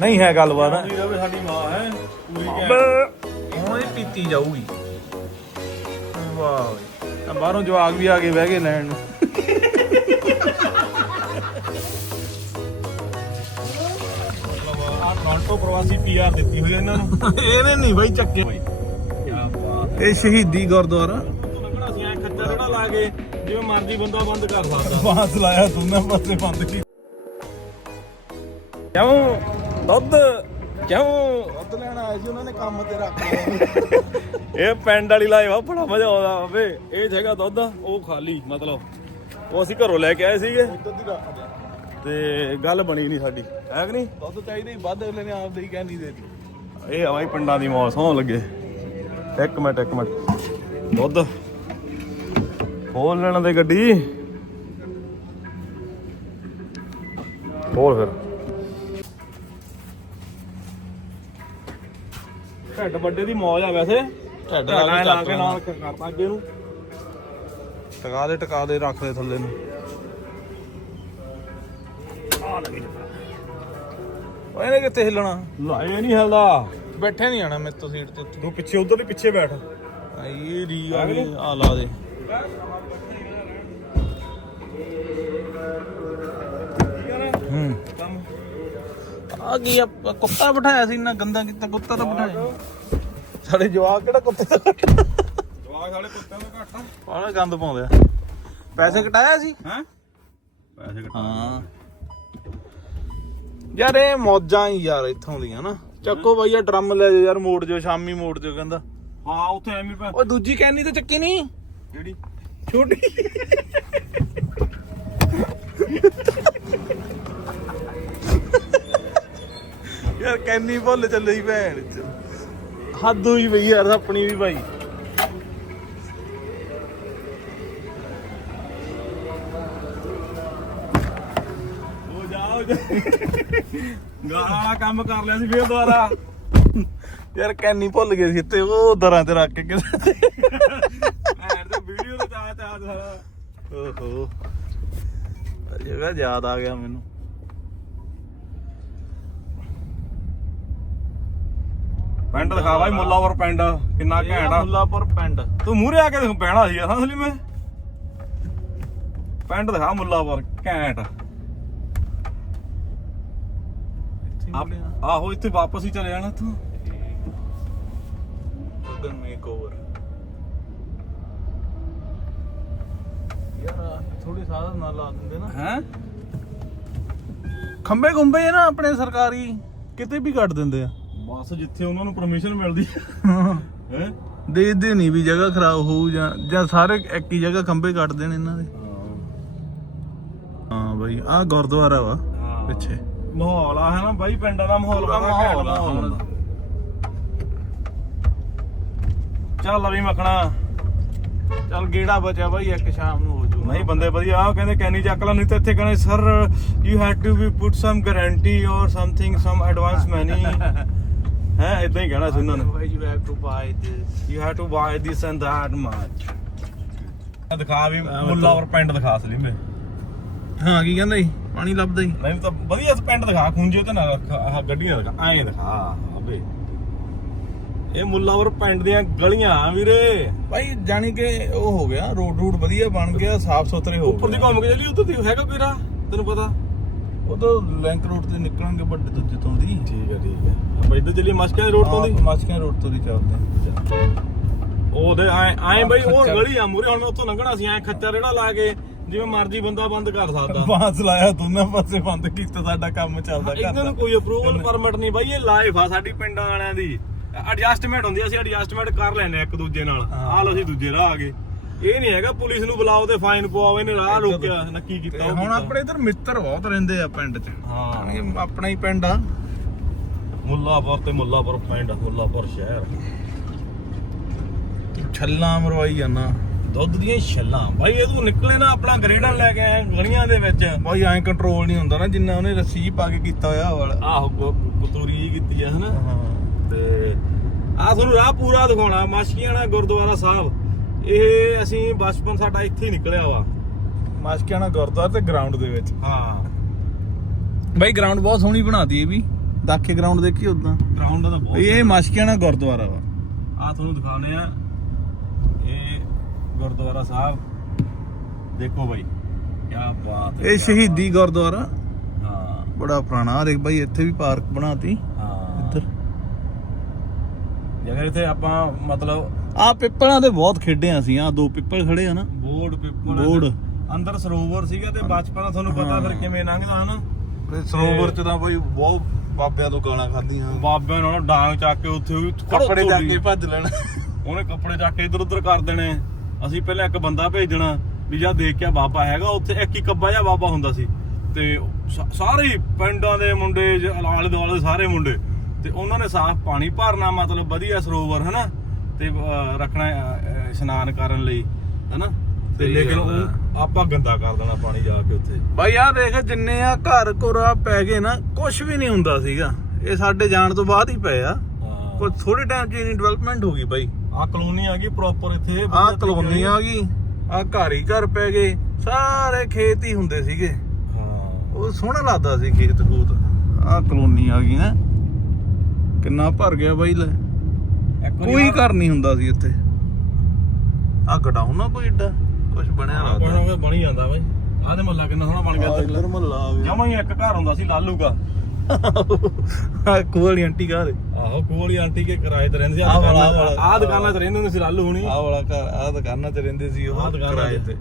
ਨਹੀਂ ਹੈ ਗੱਲਬਾਤ। ਰਵੇ ਸਾਡੀ ਮਾਂ ਹੈ? ਪੂਰੀ ਹੁਣ ਇਹ ਪੀਤੀ ਜਾਊਗੀ। ਵਾਹ ਬਈ। ਬਾਹਰੋਂ ਜਵਾਗ ਵੀ ਆ ਕੇ ਬਹਿ ਗਏ ਲੈਣ ਨੂੰ। ਆ ਟੋਰਾਂਟੋ ਪ੍ਰਵਾਸੀ ਪੀਆਰ ਦਿੱਤੀ ਹੋਈ ਇਹਨਾਂ ਨੂੰ। ਇਹਨੇ ਨਹੀਂ ਬਈ ਚੱਕੇ। ਕੀ ਬਾਤ ਇਹ ਸ਼ਹੀਦੀ ਗੁਰਦੁਆਰਾ। ਤੂੰ ਲੱਗਣਾ ਸੀ ਐ ਖੱਚਾ ਜਿਹੜਾ ਲਾ ਕੇ ਜਿਵੇਂ ਮਰਜ਼ੀ ਬੰਦਾ ਬੰਦ ਕਰ ਸਕਦਾ। ਬਾਸ ਲਾਇਆ ਦੋਨਾਂ ਪਾਸੇ ਬੰਦ ਕੀ। ਕਿਉਂ ਦੁੱਧ। ਕਿਉਂ? ਦੁੱਧ ਲੈਣ ਆਏ ਸੀ ਉਹਨਾਂ ਨੇ ਕੰਮ ਤੇ ਰੱਖ ਲਿਆ। ਇਹ ਪਿੰਡ ਵਾਲੀ ਲਾਈਵ ਆ ਬੜਾ ਮਜ਼ਾ ਆਉਂਦਾ ਵੇ ਇਹ ਜਗ੍ਹਾ ਦੁੱਧ ਆ, ਉਹ ਖਾਲੀ ਮਤਲਬ। ਉਹ ਅਸੀਂ ਘਰੋਂ ਲੈ ਕੇ ਆਏ ਸੀਗੇ। ਦੁੱਧ ਹੀ ਦੇ ਤੇ ਗੱਲ ਬਣੀ ਨਹੀਂ ਸਾਡੀ। ਹੈ ਕਿ ਨਹੀਂ? ਦੁੱਧ ਚਾਹੀਦਾ ਹੀ ਵੱਧ ਅਗਲੇ ਨੇ ਆਪਦੇ ਹੀ ਕਹਿਣੀ ਦੇਤੀ। ਇਹ ਹਵਾਈ ਪਿੰਡਾਂ ਦੀ ਮੌਤ ਹੋਣ ਲੱਗੇ। ਇੱਕ ਮਿੰਟ ਇੱਕ ਮਿੰਟ। ਦੁੱਧ। ਖੋਲ ਲੈਣ ਦੇ ਗੱਡੀ। ਖੋਲ ਫਿਰ। ਢੱਡ ਵੱਡੇ ਦੀ ਮੌਜ ਆ ਵੈਸੇ। ਢੱਡ ਢੱਡ ਲਾ ਕੇ ਲਾ ਚੱਕ ਕੇ ਨਾਲ ਕਰਤਾ ਅੱਗੇ ਨੂੰ। ਟਕਾ ਦੇ ਟਕਾ ਦੇ ਰੱਖ ਦੇ ਥੱਲੇ ਨੂੰ। ਓਏ ਇਹਨੇ ਕਿੱਥੇ ਹਿੱਲਣਾ? ਲਾਏ ਨਹੀਂ ਹਿਲਦਾ। ਬੈਠੇ ਨਹੀਂ ਆਣਾ ਮੇਰੇ ਤੋਂ ਸੀਟ ਤੇ ਉੱਤੇ। ਤੂੰ ਪਿੱਛੇ ਉਧਰ ਦੇ ਪਿੱਛੇ ਬੈਠ। ਆਈ ਰੀ ਆ ਗਈ ਆ ਲਾ ਦੇ। ਹੂੰ। ਕੰਮ ਆ ਕੀ ਆ ਕੁੱਤਾ ਬਿਠਾਇਆ ਸੀ ਇੰਨਾ ਗੰਦਾ ਕੀਤਾ ਕੁੱਤਾ ਤਾਂ ਬਿਠਾਇਆ ਸਾਡੇ ਜਵਾਕ ਕਿਹੜਾ ਕੁੱਤੇ ਦਾ ਜਵਾਗ ਵਾਲੇ ਕੁੱਤਿਆਂ ਤੋਂ ਘੱਟ ਆ ਬਾਹਲਾ ਗੰਦ ਪਾਉਂਦੇ? ਆ ਪੈਸੇ ਕਟਾਇਆ ਸੀ? ਹੈ? ਪੈਸੇ ਘਟਾ ਹਾਂ। ਯਾਰ ਇਹ ਮੌਜਾਂ ਹੀ ਯਾਰ ਇੱਥੋਂ ਦੀਆਂ ਨਾ। ਚੱਕੋ ਬਈ ਇਹ ਡਰਮ ਲੈ ਜਾਓ ਯਾਰ ਮੋੜ ਜੋ ਸ਼ਾਮੀ ਮੋੜ ਜੋ ਕਹਿੰਦਾ। ਹਾਂ ਉੱਥੇ ਐਵੇਂ ਪੈ ਓ ਦੂਜੀ ਕੈਨੀ ਤੇ ਚੱਕੀ ਨਹੀਂ। ਜਿਹੜੀ ਛੋਟੀ। ਯਾਰ ਕੈਨੀ ਭੁੱਲ ਚੱਲੇ ਭੈਣ ਚ। ਹੱਦ ਹੋਈ ਪਈ ਯਾਰ ਆਪਣੀ ਵੀ ਭਾਈ। ਗਾਲਾਂ ਵਾਲਾ ਕੰਮ ਕਰ ਲਿਆ ਸੀ ਫੇਰ ਦੁਬਾਰਾ। ਯਾਰ ਕੈਨੀ ਭੁੱਲ ਗਏ ਸੀ ਤੇ ਉਹ ਦਰਾਂ ਤੇ ਰੱਖ ਕੇ ਕਿਤੇ। ਭੈਣ ਤੇ ਵੀਡੀਓ ਤੇ ਚਾ ਚਾ ਸਾਰਾ। ਓਹੋ। ਜਗ੍ਹਾ ਯਾਦ ਆ ਗਿਆ ਮੈਨੂੰ। ਪਿੰਡ ਦਿਖਾ ਬਾਈ ਮੁੱਲਾਵਰ ਪਿੰਡ ਕਿੰਨਾ ਘੈਂਟ ਆ। ਮੁੱਲਾਪੁਰ ਪਿੰਡ। ਤੂੰ ਮੂਹਰੇ ਆ ਕੇ ਦੇਖ ਪੈਣਾ ਸੀ ਅਸਾਂ ਮੈਂ ਪਿੰਡ ਦਿਖਾ ਮੁੱਲਾਵਰ ਘੈਂਟ। ਆਹੋ ਇੱਥੇ ਵਾਪਸ ਹੀ ਚਲੇ ਜਾਣਾ ਤੂੰ। ਗਗਨ ਮੇਕਓਵਰ ਯਾਰ ਥੋੜੀ ਸਾਧਨ ਨਾਲ ਲਾ ਦਿੰਦੇ ਨਾ। ਹੈ? ਖੰਬੇ ਆ ਨਾ ਆਪਣੇ ਸਰਕਾਰੀ ਕਿਤੇ ਵੀ ਕੱਢ ਦਿੰਦੇ ਆ। ਬਸ ਜਿੱਥੇ ਉਹਨਾਂ ਨੂੰ ਪਰਮਿਸ਼ਨ ਮਿਲਦੀ ਹੈ? ਦੇਖਦੇ ਨਹੀਂ ਵੀ ਜਗ੍ਹਾ ਖਰਾਬ ਹੋਊ ਜਾਂ ਜਾਂ ਸਾਰੇ ਇੱਕ ਹੀ ਜਗ੍ਹਾ ਖੰਬੇ ਕੱਢ ਦੇਣ ਇਹਨਾਂ ਦੇ। ਹਾਂ ਬਾਈ ਆਹ ਗੁਰਦੁਆਰਾ ਵਾ ਪਿੱਛੇ। ਮਾਹੌਲ ਆ ਹੈ ਨਾ ਬਾਈ? ਪਿੰਡਾਂ ਦਾ ਮਾਹੌਲ ਬੜਾ ਮਾਹੌਲ ਆ। ਚੱਲ ਵੀ ਮਖਣਾ। ਚੱਲ ਗੇੜਾ ਬਚਿਆ ਬਾਈ ਇੱਕ ਸ਼ਾਮ ਨੂੰ ਹੋ ਜੂ ਨਹੀਂ ਬੰਦੇ ਵਧੀਆ ਆ ਕਹਿੰਦੇ ਕੈਨੀ ਚੱਕ ਲਾ ਨਹੀਂ ਤਾਂ ਇੱਥੇ ਕਹਿੰਦੇ sir you had to be put some guarantee or something some advance money ਹੈ ਇਦਾਂ ਹੀ ਕਹਿਣਾ ਸੀ ਉਹਨਾਂ ਨੇ। ਬਾਈ you have to buy this you had to buy this and that much ਦਿਖਾ ਵੀ ਮੁੱਲਾਵਰ ਪਿੰਡ ਦਿਖਾ ਸਲੀਮੇ ਹਾਂ ਕੀ ਕਹਿੰਦਾ ਜੀ? ਪਾਣੀ ਲੱਭਦਾ ਹੀ ਨਹੀਂ ਤਾਂ ਵਧੀਆ ਪਿੰਡ ਦਿਖਾ ਖੁੰਝੇ ਤੇ ਨਾ ਰੱਖ ਆਹ ਗੱਡੀ ਨਾ ਦਿਖਾ ਐਂ ਦਿਖਾ ਅਬੇ। ਇਹ ਮੁੱਲਾਵਰ ਪਿੰਡ ਦੀਆਂ ਗਲੀਆਂ ਆ ਵੀਰੇ। ਭਾਈ ਜਾਣੀ ਕਿ ਉਹ ਹੋ ਗਿਆ ਰੋਡ ਰੂਡ ਵਧੀਆ ਬਣ ਗਿਆ ਸਾਫ਼ ਸੁਥਰੇ ਹੋ ਉੱਪਰ ਦੀ ਗਏ ਘੁੰਮ ਕੇ ਚੱਲੀ ਉੱਧਰ ਦੀ ਹੈਗਾ ਕੋਈ ਰਾਹ ਤੈਨੂੰ ਪਤਾ। ਉਹ ਤਾਂ ਲਿੰਕ ਰੋਡ ਤੇ ਨਿਕਲਾਂਗੇ ਵੱਡੇ ਦੂਜੇ ਤੋਂ ਦੀ ਠੀਕ ਹੈ ਠੀਕ ਹੈ ਆਪਾਂ ਇੱਧਰ ਚੱਲੀ ਮਸਕਿਆਂ ਰੋਡ ਤੋਂ ਦੀ ਮਾਸਕਿਆਂ ਰੋਡ ਤੋਂ ਦੀ ਚੱਲਦੇ ਉਹਦੇ ਐ ਐ ਬਈ ਉਹ ਖੱਚਰ। ਗਲੀ ਆ ਮੂਰੇ ਹੁਣ ਮੈਂ ਉੱਥੋਂ ਲੰਘਣਾ ਸੀ ਐ ਖੱਚਾ ਰੇੜਾ ਲਾ ਕੇ ਜਿਵੇਂ ਮਰਜ਼ੀ ਬੰਦਾ ਬੰਦ ਕਰ ਸਕਦਾ। ਬਾਸ ਲਾਇਆ ਦੋਨਾਂ ਪਾਸੇ ਬੰਦ ਕੀਤਾ ਸਾਡਾ ਕੰਮ ਚੱਲਦਾ ਇਹਨਾਂ ਨੂੰ ਕੋਈ ਅਪਰੂਵਲ ਪਰਮਿਟ ਨਹੀਂ ਬਾਈ ਇਹ ਲਾਈਫ ਆ ਸਾਡੀ ਪਿੰਡਾਂ ਵਾਲਿਆਂ ਦੀ। ਐਡਜਸਟਮੈਂਟ ਹੁੰਦੀ ਆ, ਅਸੀਂ ਐਡਜਸਟਮੈਂਟ ਕਰ ਲੈਨੇ ਇੱਕ ਦੂਜੇ ਨਾਲ। ਆ ਲੋ ਅਸੀਂ ਦੂਜੇ ਰਾਹ ਆ ਗਏ। ਇਹ ਨਹੀਂ ਹੈਗਾ ਪੁਲਿਸ ਨੂੰ ਬੁਲਾਓ ਤੇ ਫਾਈਨ ਪਵਾਓ ਇਹਨੇ ਰਾਹ ਰੋਕਿਆ ਨੱਕੀ ਕੀਤਾ ਉਹ ਹੁਣ ਕੀਤਾ। ਆਪਣੇ ਇਧਰ ਮਿੱਤਰ ਬਹੁਤ ਰਹਿੰਦੇ ਆ ਪਿੰਡ 'ਚ। ਹਾਂ। ਇਹ ਆਪਣਾ ਹੀ ਪਿੰਡ ਆ। ਮੁੱਲਾਪੁਰ ਤੇ ਮੁੱਲਾਪੁਰ ਪਿੰਡ ਮੁੱਲਾਪੁਰ ਸ਼ਹਿਰ। ਛੱਲਾ ਮਰਵਾਈ ਜਾਣਾ ਦੁੱਧ ਦੀਆਂ ਛੱਲਾਂ। ਬਾਈ ਇਹ ਤੂੰ ਨਿਕਲੇ ਨਾ ਆਪਣਾ ਗਰੇਡਨ ਲੈ ਕੇ ਆਏ ਗਲੀਆਂ ਦੇ ਵਿੱਚ। ਬਾਈ ਐਂ ਕੰਟਰੋਲ ਨਹੀਂ ਹੁੰਦਾ ਨਾ ਜਿੰਨਾ ਉਹਨੇ ਰੱਸੀ ਜਿਹੀ ਪਾ ਕੇ ਕੀਤਾ ਹੋਇਆ ਉਹ ਵਾਲਾ। ਆਹੋ ਕ- ਕਤੂਰੀ ਜੀ ਕੀਤੀ ਆ ਹਨਾ? ਹਾਂ। ਤੇ ਆ ਤੁਹਾਨੂੰ ਰਾਹ ਪੂਰਾ ਦਿਖਾਉਣਾ ਮਾਸ਼ਕੀਆਣਾ ਗੁਰਦੁਆਰਾ ਸਾਹਿਬ। ਇਹ ਅਸੀਂ ਬਚਪਨ ਸਾਡਾ ਇੱਥੇ ਹੀ ਨਿਕਲਿਆ ਵਾ। ਮਾਸਕਿਆਣਾ ਗੁਰਦੁਆਰਾ ਤੇ ਗਰਾਊਂਡ ਦੇ ਵਿੱਚ। ਹਾਂ। ਬਾਈ ਗਰਾਊਂਡ ਬਹੁਤ ਸੋਹਣੀ ਬਣਾਤੀ ਇਹ ਵੀ। ਦਾਖੇ ਗਰਾਊਂਡ ਦੇਖੀ ਉਦਾਂ ਗਰਾਊਂਡ ਦਾ ਬਹੁਤ ਇਹ ਮਾਸ਼ਕੀਆਣਾ ਗੁਰਦੁਆਰਾ ਵਾ। ਆ ਤੁਹਾਨੂੰ ਦਿਖਾਉਣੇ ਆ ਇਹ ਗੁਰਦੁਆਰਾ ਸਾਹਿਬ। ਦੇਖੋ ਬਾਈ ਕੀ ਬਾਤ ਹੈ ਇਹ ਕਿਆ ਸ਼ਹੀਦੀ ਗੁਰਦੁਆਰਾ ਬਾਤ। ਹਾਂ। ਬੜਾ ਪੁਰਾਣਾ ਦੇਖ ਬਾਈ ਇੱਥੇ ਵੀ ਪਾਰਕ ਬਣਾਤੀ। ਹਾਂ। ਇੱਧਰ। ਜੇਕਰ ਇੱਥੇ ਆਪਾਂ ਮਤਲਬ ਆ ਪਿੱਪਲਾਂ ਦੇ ਬਹੁਤ ਖੇਡੇ ਆ ਅਸੀਂ ਆ ਦੋ ਪਿੱਪਲ ਖੜੇ ਆ ਨਾ। Board paper board. ਅੰਦਰ ਸਰੋਵਰ ਸੀਗਾ ਤੇ ਬਚਪਨ ਦਾ ਤੁਹਾਨੂੰ ਪਤਾ ਫਿਰ ਕਿਵੇਂ ਲੰਘਦਾ ਹਨਾ। ਸਰੋਵਰ ਚ ਤਾਂ ਬਾਈ ਬਹੁਤ ਬਾਬਿਆਂ ਤੋਂ ਗਾਲਾਂ ਖਾਧੀਆਂ। ਬਾਬਿਆਂ ਨਾਲ ਡਾਂਗ ਚੱਕ ਕੇ ਉੱਥੇ ਵੀ ਕੱਪੜੇ ਤੋੜੀ। ਕੇ ਭੱਜ ਲੈਣਾ। ਉਹਨੇ ਕੱਪੜੇ ਚੱਕ ਕੇ ਇਧਰ ਉਧਰ ਕਰ ਦੇਣੇ। ਅਸੀਂ ਪਹਿਲਾਂ ਇੱਕ ਬੰਦਾ ਭੇਜਣਾ ਵੀ ਜਾਂ ਦੇਖ ਕੇ ਬਾਬਾ ਹੈਗਾ ਉੱਥੇ ਇੱਕ ਹੀ ਕੱਬਾ ਜਿਹਾ ਬਾਬਾ ਹੁੰਦਾ ਸੀ। ਤੇ ਸਾਰੇ ਪਿੰਡਾਂ ਦੇ ਮੁੰਡੇ ਜ- ਆਲੇ ਦੁਆਲੇ ਸਾਰੇ ਮੁੰਡੇ। ਤੇ ਉਹਨਾਂ ਨੇ ਸਾਫ਼ ਪਾਣੀ ਭਰਨਾ ਮਤਲਬ ਵਧੀਆ ਸਰੋਵਰ ਹਨਾ। ਤੇ ਅਹ, ਰੱਖਣਾ ਅਹ, ਇਸ਼ਨਾਨ ਕਰਨ ਲਈ ਹਨਾ? ਤੇ ਸਹੀ ਲੇਕਿਨ ਗੱਲ ਉਹ ਆਪਾਂ ਗੰਦਾ ਕਰ ਦੇਣਾ ਪਾਣੀ ਜਾ ਕੇ ਉੱਥੇ। ਬਾਈ ਆ ਦੇਖ ਜਿੰਨੇ ਆ ਘਰ ਕੋਰਾ ਪੈ ਗਏ ਨਾ ਕੁਝ ਵੀ ਨਹੀਂ ਹੁੰਦਾ ਸੀਗਾ। ਇਹ ਸਾਡੇ ਜਾਣ ਤੋਂ ਬਾਅਦ ਹੀ ਪਏ ਆ। ਕੋਈ ਥੋੜੇ ਟਾਈਮ ਚ ਇਨੀ ਡਿਵੈਲਪਮੈਂਟ ਹੋ ਗਈ ਬਾਈ। ਆ ਕਲੋਨੀ ਆ ਗਈ ਪ੍ਰੋਪਰ ਇੱਥੇ ਆ ਕਲੋਨੀ ਆ ਗਈ। ਆ ਘਰ ਹੀ ਘਰ ਪੈ ਗਏ। ਸਾਰੇ ਖੇਤ ਹੀ ਹੁੰਦੇ ਸੀਗੇ। ਹਾਂ। ਉਹ ਸੋਹਣਾ ਲੱਗਦਾ ਸੀ ਖੇਤ ਖੂਤ। ਆ ਕਲੋਨੀ ਆ ਗਈ ਨਾ। ਕਿੰਨਾ ਭਰ ਗਿਆ ਬਾਈ ਲੈ। ਕੋਈ ਘਰ ਨਹੀਂ ਹੁੰਦਾ ਸੀ ਇੱਥੇ। ਆ ਘਟਾਉ ਨਾ ਕੋਈ ਏਡਾ? ਕੁਝ ਬਣਿਆ ਹਾਂ, ਲੱਗਦਾ ਬਣੋਗੇ ਬਣੀ ਜਾਂਦਾ ਬਾਈ। ਆਹ ਤੇ ਮੱਲਾ ਕਿੰਨਾ ਸੋਹਣਾ ਬਣ ਗਿਆ ਆ ਇੱਧਰ ਮਹੱਲਾ ਆ ਗਿਆ। ਜਮਾ ਹੀ ਇੱਕ ਘਰ ਹੁੰਦਾ ਸੀ ਲਾਲੂ ਦਾ। ਆ ਕੋਲੀ ਆਂਟੀ ਘਰ ਆਹੋ ਕੋਲੀ ਆਂਟੀ ਕੇ ਕਿਰਾਏ ਤੇ ਰਹਿੰਦੇ ਸੀ ਆਹ ਵਾਲਾ, ਆਹ ਵਾਲਾ। ਆਹ ਦੁਕਾਨਾਂ ਤੇ ਰਹਿੰਦੇ ਹੁੰਦੇ ਸੀ ਲਾਲੂ ਹੁਣੀ। ਆ ਵਾਲਾ ਘਰ ਆ ਦੁਕਾਨਾਂ 'ਚ ਰਹਿੰਦੇ ਸੀ ਉਹ ਆਹ ਦੁਕਾਨਾਂ ਕਿਰਾਏ 'ਚ। ਤੇ।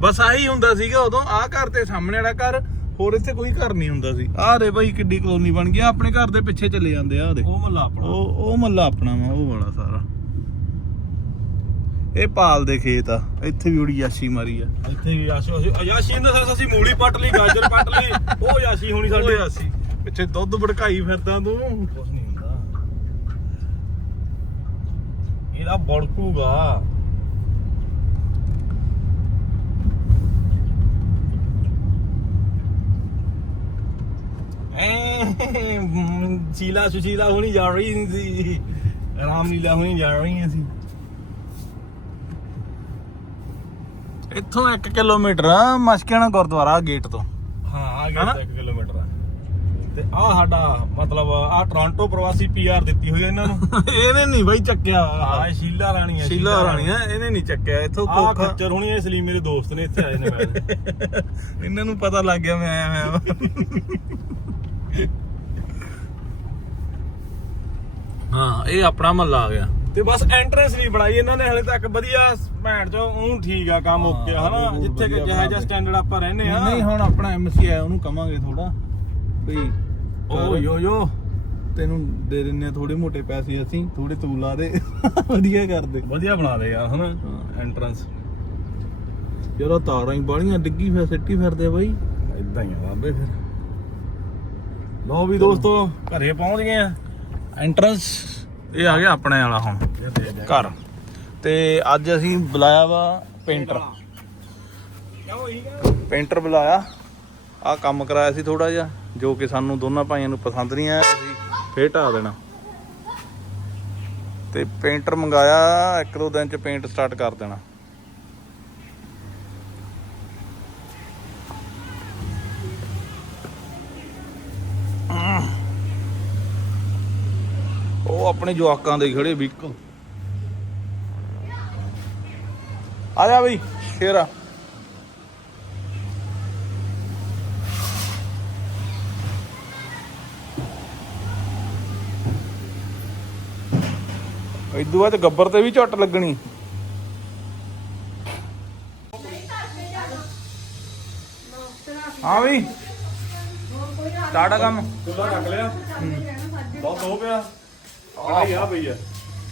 ਬਸ ਆਹੀ ਹੁੰਦਾ ਸੀਗਾ ਉਦੋਂ। ਆ ਘਰ ਤੇ ਸਾਹਮਣੇ ਵਾਲਾ ਘਰ ਹੋਰ ਇੱਥੇ ਕੋਈ ਘਰ ਨਹੀਂ ਹੁੰਦਾ ਸੀ। ਆਹ ਦੇ ਬਾਈ ਕਿੱਡੀ ਕਲੋਨੀ ਬਣ ਗਈ ਆਹ ਆਪਣੇ ਘਰ ਦੇ ਪਿੱਛੇ ਚਲੇ ਜਾਂਦੇ ਆ ਉਹਦੇ ਉਹ ਮੱਲਾ ਆਪਣਾ। ਉਹ ਉਹ ਮੱਲਾ ਆਪਣਾ ਵਾ ਉਹ ਵਾਲਾ ਸਾਰਾ। ਇਹ ਪਾਲ ਦੇ ਖੇਤ ਆ ਇੱਥੇ ਵੀ ਉੜੀ ਯਾਸ਼ੀ ਮਾਰੀ ਆ। ਇੱਥੇ ਵੀ ਆਸ਼ੀ ਅਸੀਂ ਅਯਾਸ਼ੀ ਦੇ ਸਾਥ ਅਸੀਂ ਮੂਲੀ ਪੱਟ ਲਈ ਗਾਜਰ ਪੱਟ ਲਈ ਉਹ ਯਾਸ਼ੀ ਹੋਣੀ ਸਾਡੇ। ਯਾਸ਼ੀ ਪਿੱਛੇ ਦੁੱਧ ਭੜਕਾਈ ਫਿਰਦਾ ਤੂੰ। ਕੁਛ ਨਹੀਂ ਹੁੰਦਾ। ਇਹਦਾ ਬੜਕੂਗਾ ਐ ਸ਼ੀਲਾ ਸੁਸ਼ੀਲਾ ਹੋਣੀ ਜਾ ਰਹੀ ਸੀ। ਰਾਮ ਲੀਲਾ ਹੋਣੀ ਜਾ ਰਹੀ ਸੀ। ਇੱਥੋਂ 1 ਕਿਲੋਮੀਟਰ ਆ ਮਸ਼ਕਿਆਣਾ ਗੁਰਦੁਆਰਾ ਗੇਟ ਤੋਂ। ਹਾਂ ਆ? ਗਿਆ 1 ਕਿਲੋਮੀਟਰ ਆ। ਤੇ ਆ ਸਾਡਾ ਮਤਲਬ ਆ ਟੋਰਾਂਟੋ ਪ੍ਰਵਾਸੀ ਪੀਆਰ ਦਿੱਤੀ ਹੋਈ ਆ ਇਹਨਾਂ ਨੂੰ। ਇਹਨੇ ਨਹੀਂ ਬਾਈ ਚੱਕਿਆ। ਆ ਸ਼ੀਲਾ ਰਾਣੀ ਆ ਸ਼ੀਲਾ ਰਾਣੀਆਂ ਇਹਨੇ ਨਹੀਂ ਚੱਕਿਆ ਇੱਥੋਂ ਆ ਕੋਖਾ ਖੱਚਰ ਹੋਣੀ ਇਸ ਲਈ ਮੇਰੇ ਦੋਸਤ ਨੇ ਇੱਥੇ ਆਏ ਨੇ ਮੈਂ। ਇਹਨਾਂ ਨੂੰ ਪਤਾ ਲੱਗ ਗਿਆ ਮੈਂ ਆਇਆ ਮੈਂ ਹਾਂ ਇਹ ਆਪਣਾ ਮਹੱਲਾ ਆ ਗਿਆ। ਤੇ ਬਸ ਐਂਟਰੈਂਸ ਨਹੀਂ ਬਣਾਈ ਇਹਨਾਂ ਨੇ ਹਲੇ ਤੱਕ ਵਧੀਆ ਭੈਣ ਚੋ ਉਹ ਠੀਕ ਆ ਕੰਮ ਓਕੇ ਆ, ਹਨਾ? ਜਿੱਥੇ ਕਿ ਜਿਹੜਾ ਬਣਾ ਸਟੈਂਡਰਡ ਆਪਾਂ ਰਹਿੰਦੇ ਆ। ਨਹੀਂ ਹੁਣ ਆਪਣਾ ਐਮਸੀ ਆਇਆ ਉਹਨੂੰ ਕਵਾਂਗੇ ਥੋੜਾ ਬਈ ਓ ਯੋ ਯੋ। ਤੈਨੂੰ ਦੇ ਦਿੰਨੇ ਆ ਥੋੜੇ ਮੋਟੇ ਪੈਸੇ ਅਸੀਂ ਥੋੜੇ ਤੂੰ ਲਾ ਦੇ। ਵਧੀਆ ਕਰ ਦੇ। ਵਧੀਆ ਬਣਾ ਦੇ ਯਾਰ ਹਨਾ। ਐਂਟਰੈਂਸ ਯਾਰ ਤਾਰਾਂ ਹੀ ਬਾਲੀਆਂ ਡਿੱਗੀ ਫਿਰ ਸਿੱਟੀ ਫਿਰਦੇ ਆ ਬਾਈ। ਇਦਾਂ ਹੀ ਆ ਬਾਬੇ ਫਿਰ। ਲੋ ਵੀ ਦੋਸਤੋ ਘਰੇ ਪਹੁੰਚ ਗਏ ਆ। ਐਂਟਰੈਂਸ ਇਹ ਆ ਗਿਆ ਆਪਣੇ ਵਾਲਾ ਹੁਣ, ਘਰ। ਤੇ ਅੱਜ ਅਸੀਂ ਬੁਲਾਇਆ ਵਾ ਪੇਂਟਰ ਪੇਂਟਰ ਬੁਲਾਇਆ। ਆ ਕੰਮ ਕਰਾਇਆ ਸੀ ਥੋੜਾ ਜਿਹਾ, ਜੋ ਕਿ ਸਾਨੂੰ ਦੋਨਾਂ ਭਾਈਆਂ ਨੂੰ ਪਸੰਦ ਨਹੀਂ ਆਇਆ, ਅਸੀਂ ਫੇਰ ਢਾ ਦੇਣਾ। ਤੇ ਪੇਂਟਰ ਮੰਗਾਇਆ, ਇੱਕ ਦੋ ਦਿਨ ਚ ਪੇਂਟ ਸਟਾਰਟ ਕਰ ਦੇਣਾ। ਆਪਣੇ ਜਵਾਕਾਂ ਦੇ ਹੀ ਖੜੇ ਵਹੀਕਲ ਆ ਜਾ ਬਈ ਸ਼ੇਰਾ। ਇਦੋਂ ਬਾਅਦ ਗੱਬਰ ਤੇ ਵੀ ਝੱਟ ਲੱਗਣੀ। ਹਾਂ ਵੀ ਆ ਕੰਮ। ਚੁੱਲਾ ਰੱਖ ਲਿਆ। ਦੁੱਧ ਹੋ ਪਿਆ ਕੜਾਈ ਆ ਪਈ ਆ।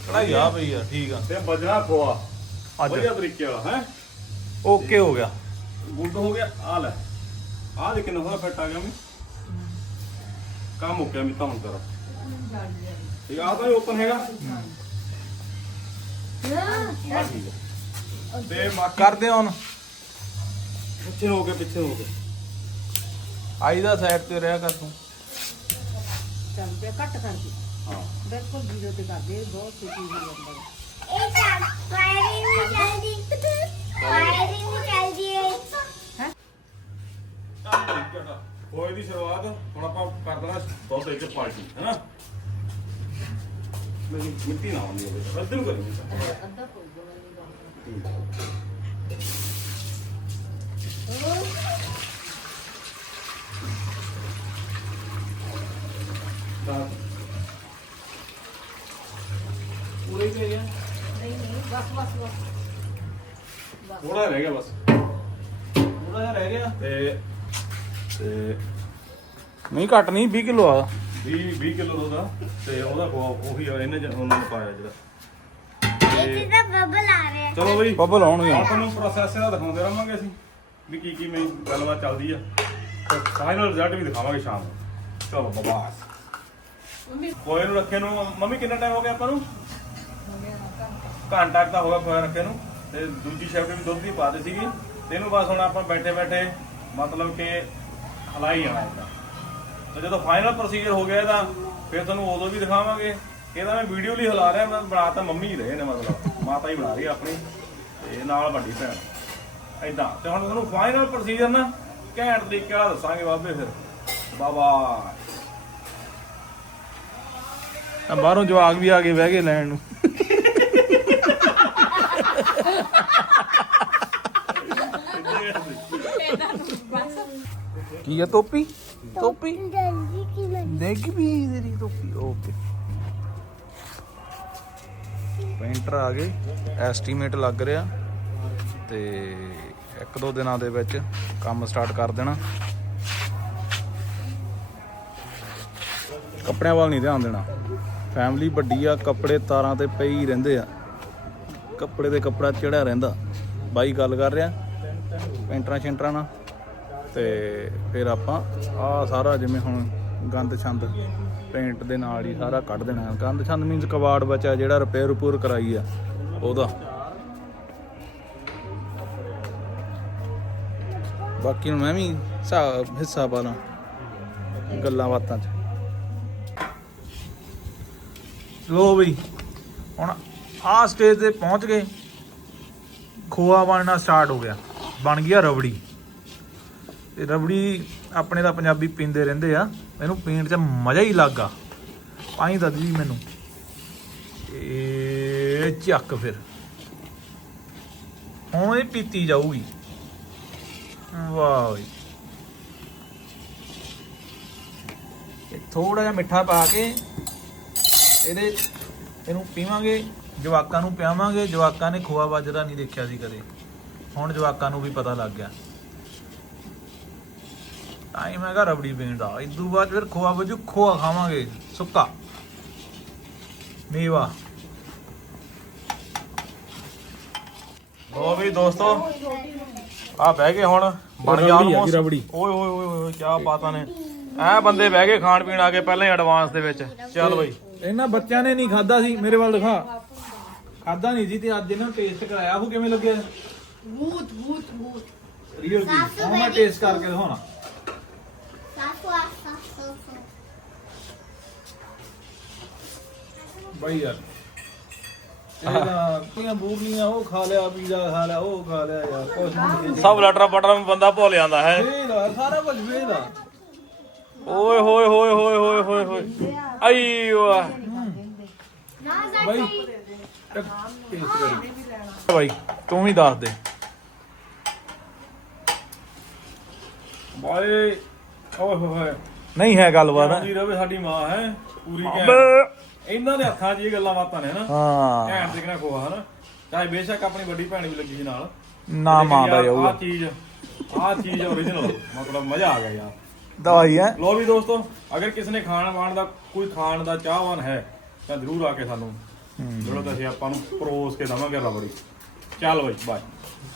ਕਢਾਈ ਆ ਪਈ ਆ ਠੀਕ ਆ। ਤੇ ਬਜਣਾ ਖੋਆ। ਅੱਜ। ਵਧੀਆ ਤਰੀਕੇ ਵਾਲਾ ਹੈ? ਓਕੇ ਹੋ ਗਿਆ। ਗੁੱਡ ਹੋ ਗਿਆ। ਆ ਲੈ। ਆ ਦੇ ਕਿੰਨਾ ਸੋਹਣਾ ਫਿੱਟ ਆ ਗਿਆ ਮੈਂ ਕੰਮ ਹੋ ਗਿਆ ਮਿੱਤਾ ਹੁਣ ਤੇਰਾ। ਠੀਕ ਆ ਤਾਂ ਓਪਨ ਹੈਗਾ। ਆ ਤੇ ਬਾਕੀ ਕਰਦੇ ਹੁਣ। ਪਿੱਛੇ ਹੋ ਕੇ ਪਿੱਛੇ ਹੋ ਕੇ ਆਈ ਦਾ ਸਾਈਡ ਤੇ ਰਿਹਾ ਕਰ ਤੂੰ। ਚੱਲ ਪਿਆ ਘੱਟ ਕਰ ਦੇ। ਹਾਂ ਬਿਲਕੁਲ ਜ਼ੀਰੋ ਤੇ ਕਰ ਦੇ ਬਹੁਤ ਛੇਤੀ ਹੋ ਜਾਂਦਾ ਹੈ ਇਹ ਤਾਂ ਨਹੀਂ ਚੱਲਦੀ ਨਹੀਂ ਚੱਲਦੀ ਹੈ? ਹੋਏ ਦੀ ਸ਼ੁਰੂਆਤ ਹੁਣ ਆਪਾਂ ਕਰ ਦੇਣਾ ਦੁੱਧ ਇੱਕ ਪਾਰਟੀ ਹੈਨਾ? ਮੇਰੀ ਮਿੱਟੀ ਨਾ ਆਉਂਦੀ ਹੋਵੇ ਅੱਧੇ ਨੂੰ ਕਰੀ। ਅੱਧਾ ਪਊਗਾ ਮੈਨੂੰ ਤਾਂ। ਪੂਰੇ ਹੀ ਪੈ ਗਿਆ ਨਹੀਂ ਨਹੀਂ ਬਸ ਬਸ ਬਸ। ਥੋੜਾ ਰਹਿ ਗਿਆ ਬਸ। ਥੋੜਾ ਜਿਹਾ ਰਹਿ ਗਿਆ। ਤੇ ਤੇ ਨਹੀਂ ਘੱਟ ਨਹੀਂ 20 ਕਿਲੋ ਆ। 20 20 ਕਿਲੋ ਦਾ ਤੇ ਉਹਦਾ ਖਵਾ ਉਹੀ ਆ, ਇਹਨੇ ਜ- ਉਹਨਾਂ ਨੂੰ ਪਾਇਆ ਜਿਹੜਾ। ਇਹ ਤਾਂ ਬਬਲ ਆ ਰਿਹਾ। ਚਲੋ ਬਈ ਬੱਬਲ ਆਉਣਗੇ ਹੁਣ ਤੁਹਾਨੂੰ ਪ੍ਰੋਸੈਸ ਇਹਦਾ ਦਿਖਾਉਂਦੇ ਰਹਾਂਗੇ ਅਸੀਂ ਵੀ ਕੀ ਕੀ ਮੇਰੀ ਗੱਲਬਾਤ ਚੱਲਦੀ ਆ। ਤੇ ਫਾਈਨਲ ਰਿਜ਼ਲਟ ਵੀ ਦਿਖਾਵਾਂਗੇ ਸ਼ਾਮ ਨੂੰ। ਚਲੋ ਬਬਾਸ ਮੰਮੀ ਖੋਏ ਨੂੰ ਰੱਖੇ ਨੂੰ। ਮੰਮੀ ਕਿੰਨਾ ਟਾਈਮ ਹੋ ਗਿਆ ਆਪਾਂ ਨੂੰ? ਘੰਟਾ ਕੁ ਤਾਂ ਹੋ ਗਿਆ ਖੋਇਆ ਰੱਖੇ ਨੂੰ, ਤੇ ਦੂਜੀ ਸ਼ਿਫਟ ਵੀ ਦੁੱਧ ਦੀ ਪਾ ਸੀਗੀ। ਤੇ ਇਹਨੂੰ ਬਸ ਹੁਣ ਆਪਾਂ ਬੈਠੇ ਬੈਠੇ ਮਤਲਬ ਕਿ ਹਲਾਈ ਜਾਣਾ ਇਹਦਾ। ਤੇ ਜਦੋਂ ਫਾਈਨਲ ਪ੍ਰੋਸੀਜਰ ਹੋ ਗਿਆ ਇਹਦਾ, ਫਿਰ ਤੁਹਾਨੂੰ ਉਦੋਂ ਵੀ ਦਿਖਾਵਾਂਗੇ। ਇਹਦਾ ਮੈਂ ਵੀਡੀਓ ਲਈ ਹਿਲਾ ਰਿਹਾ, ਮੈਂ ਬਣਾ ਤਾਂ ਮੰਮੀ ਹੀ ਰਹੇ ਨੇ ਮਤਲਬ। ਮਾਤਾ ਹੀ ਬਣਾ ਰਹੀ ਆ ਆਪਣੀ, ਤੇ ਨਾਲ ਵੱਡੀ ਭੈਣ। ਐਦਾਂ ਤੇ ਹੁਣ ਤੁਹਾਨੂੰ ਫਾਈਨਲ ਪ੍ਰੋਸੀਜਰ ਨਾ ਘੈਂਟ ਤਰੀਕੇ ਨਾਲ ਦੱਸਾਂਗੇ ਬਾਬੇ ਫਿਰ। ਬਾਬਾ ਆ ਬਾਹਰੋਂ ਜਵਾਗ ਵੀ ਆ ਕੇ ਬਹਿ ਗਏ ਲੈਣ ਨੂੰ। ਕੀ ਆ ਟੋਪੀ? ਟੋਪੀ? ਜਲਦੀ ਕੀ ਮੈਂ ਦੇਖ ਵੀ ਤੇਰੀ ਟੋਪੀ, ਓਕੇ। ਪੇਂਟਰ ਆ ਗਏ, ਐਸਟੀਮੇਟ ਲੱਗ ਰਿਹਾ ਤੇ ਇੱਕ ਦੋ ਦਿਨਾਂ ਦੇ ਵਿੱਚ ਕੰਮ ਸਟਾਰਟ ਕਰ ਦੇਣਾ। ਕੱਪੜਿਆਂ ਵੱਲ ਨਹੀਂ ਧਿਆਨ ਦੇਣਾ। ਫੈਮਿਲੀ ਵੱਡੀ ਆ, ਕੱਪੜੇ ਤਾਰਾਂ ਤੇ ਪਈ ਰਹਿੰਦੇ ਆ। ਕੱਪੜੇ ਤੇ ਕੱਪੜਾ ਚੜਿਆ ਰਹਿੰਦਾ। ਬਾਈ ਗੱਲ ਕਰ ਰਿਹਾ ਪੈਂਟਰਾਂ ਸ਼ੈਂਟਰਾਂ ਨਾਲ ਤੇ ਫਿਰ ਆਪਾਂ ਆ ਸਾਰਾ ਜਿਵੇਂ ਹੁਣ ਗੰਦ ਛੰਦ ਪੇਂਟ ਦੇ ਨਾਲ ਹੀ ਸਾਰਾ ਕੱਢ ਦੇਣਾ ਗੰਦ ਛੰਦ ਮੀਨਸ ਕਵਾੜ ਬਚਾ ਜਿਹੜਾ ਰਿਪੇਅਰ ਰਿਪੂਰ ਕਰਾਈ ਆ, ਉਹਦਾ। ਬਾਕੀ ਨੂੰ ਮੈਂ ਵੀ ਹਿੱਸਾ ਪਾ ਲਾਂ ਗੱਲਾਂ ਬਾਤਾਂ 'ਚ। ਲੋ ਬਈ, ਹੁਣ ਆ ਸਟੇਜ ਤੇ ਪਹੁੰਚ ਗਏ। ਖੋਆ ਬਣਨਾ ਸਟਾਰਟ ਹੋ ਗਿਆ। ਬਣ ਗਿਆ ਰਬੜੀ। ਤੇ ਰਬੜੀ ਆਪਣੇ ਦਾ ਪੰਜਾਬੀ ਪੀਂਦੇ ਰਹਿੰਦੇ ਆ। ਇਹਨੂੰ ਪੀਣ 'ਚ ਮਜ਼ਾ ਹੀ ਲੱਗਾ ਪਾਣੀ ਦੱਦ ਜੀ ਮੈਨੂੰ। ਇਹ ਚੱਕ ਫਿਰ। ਹੁਣ ਇਹ ਪੀਤੀ ਜਾਊਗੀ। ਵਾਹ ਇਹ ਥੋੜਾ ਜਿਹਾ ਮਿੱਠਾ ਪਾ ਕੇ ਇਹਦੇ ਇਹਨੂੰ ਪੀਵਾਂਗੇ, ਜਵਾਕਾਂ ਨੂੰ ਪਿਆਵਾਂਗੇ। ਜਵਾਕਾਂ ਨੇ ਖੋਆ ਬਾਜਰਾ ਨਹੀਂ ਦੇਖਿਆ ਸੀ ਕਦੇ। ਹੁਣ ਜਵਾਕਾਂ ਨੂੰ ਵੀ ਪਤਾ ਲੱਗ ਗਿਆ। ਟਾਈਮ ਹੈਗਾ ਰਬੜੀ ਪੀਣ ਦਾ। ਇਦੋਂ ਬਾਅਦ ਫਿਰ ਖੋਆ ਵਜੂ ਖੋਆ ਖਾਵਾਂਗੇ ਸੁੱਕਾ। ਮੇਵਾ। ਲੋ ਵੀ ਦੋਸਤੋ ਆ ਬਹਿ ਗਏ ਹੁਣ ਬਣ ਗਿਆ ਰਬੜੀ ਆ almost। ਗਈ ਰਬੜੀ। ਓਏ ਓਏ ਓਏ ਓਏ ਕੀ ਬਾਤਾਂ ਨੇ। ਐ ਬੰਦੇ ਬਹਿ ਗਏ ਖਾਣ ਪੀਣ ਆ ਕੇ ਪਹਿਲਾਂ ਹੀ ਐਡਵਾਂਸ ਦੇ ਵਿੱਚ। ਚੱਲ ਬਈ। ਇਹਨਾਂ ਬੱਚਿਆਂ ਨੇ ਨਹੀਂ ਖਾਦਾ ਸੀ ਮੇਰੇ ਵੱਲ ਦਿਖਾ। ਖਾਦਾ ਨਹੀਂ ਸੀ ਤੇ ਅੱਜ ਇਹਨਾਂ ਟੇਸਟ ਕਰਾਇਆ। ਉਹ ਕਿਵੇਂ ਲੱਗਿਆ? ਬੂਤ ਬੂਤ ਬੂਤ ਰੀਅਲ ਕੀ ਹੁਣ ਮੈਂ ਟੇਸਟ ਕਰਕੇ ਦਿਖਾਉਣਾ। ਸਾਸੂ ਆ ਸਾਸੂ ਬਾਈ ਯਾਰ ਇਹਦਾ ਕੋਈ ਬੂਰਨੀਆਂ ਉਹ ਖਾ ਲਿਆ ਪੀਜ਼ਾ ਖਾ ਲਿਆ ਉਹ ਖਾ ਲਿਆ ਯਾਰ ਕੁਛ ਨਹੀਂ ਸਭ ਲਟਰਾ ਪਟਰਾ ਬੰਦਾ ਭੁੱਲ ਜਾਂਦਾ ਹੈ। ਫੇਰ ਸਾਰਾ ਕੁਝ ਆ। ਓਏ ਹੋਏ ਹੋਏ ਹੋਏ ਹੋਏ ਹੋਏ ਹੋਏ। ਆਈ ਵਾਹ ਨਾ ਬਾਈ ਟੇਸਟ ਕਰੀ। ਬਾਈ ਤੂੰ ਵੀ ਦੱਸ ਦੇ। ਬਾਏ ਓਏ ਹੋਏ ਨਹੀਂ ਹੈ ਗੱਲਬਾਤ ਜੀ ਰਵੇ ਸਾਡੀ ਮਾਂ ਹੈ ਪੂਰੀ ਘੈਂਟ। ਇਹਨਾਂ ਦੇ ਹੱਥਾਂ 'ਚ ਇਹ ਗੱਲਾਂ ਬਾਤਾਂ ਨੇ ਨਾ ਹਾਂ। ਘੈਂਟ ਦੇਖਣਾ ਖੋਆ ਹਨਾ। ਚਾਹੇ ਬੇਸ਼ੱਕ ਆਪਣੀ ਵੱਡੀ ਭੈਣ ਵੀ ਲੱਗੀ ਸੀ ਨਾਲ। ਨਾ ਮਾਂ ਦਾ ਆ ਜਾਊਗਾ ਚੀਜ਼ ਆ ਚੀਜ਼ ਓਰੀਜਨਲ ਮਤਲਬ ਮਜ਼ਾ ਆ ਗਿਆ ਯਾਰ। ਦਵਾਈ ਹੈ। ਲੋ ਵੀ ਦੋਸਤੋ ਅਗਰ ਕਿਸੇ ਨੇ ਖਾਣ ਵਾਣ ਦਾ ਕੋਈ ਖਾਣ ਦਾ ਚਾਹਵਾਨ ਹੈ ਤਾਂ ਜਰੂਰ ਆ ਕੇ ਸਾਨੂੰ ਜਰੂਰ ਅਸੀਂ ਆਪਾਂ ਨੂੰ ਪਰੋਸ ਕੇ ਦਵਾਂਗੇ ਰਬੜੀ। ਚੱਲ ਬਈ ਬਾਏ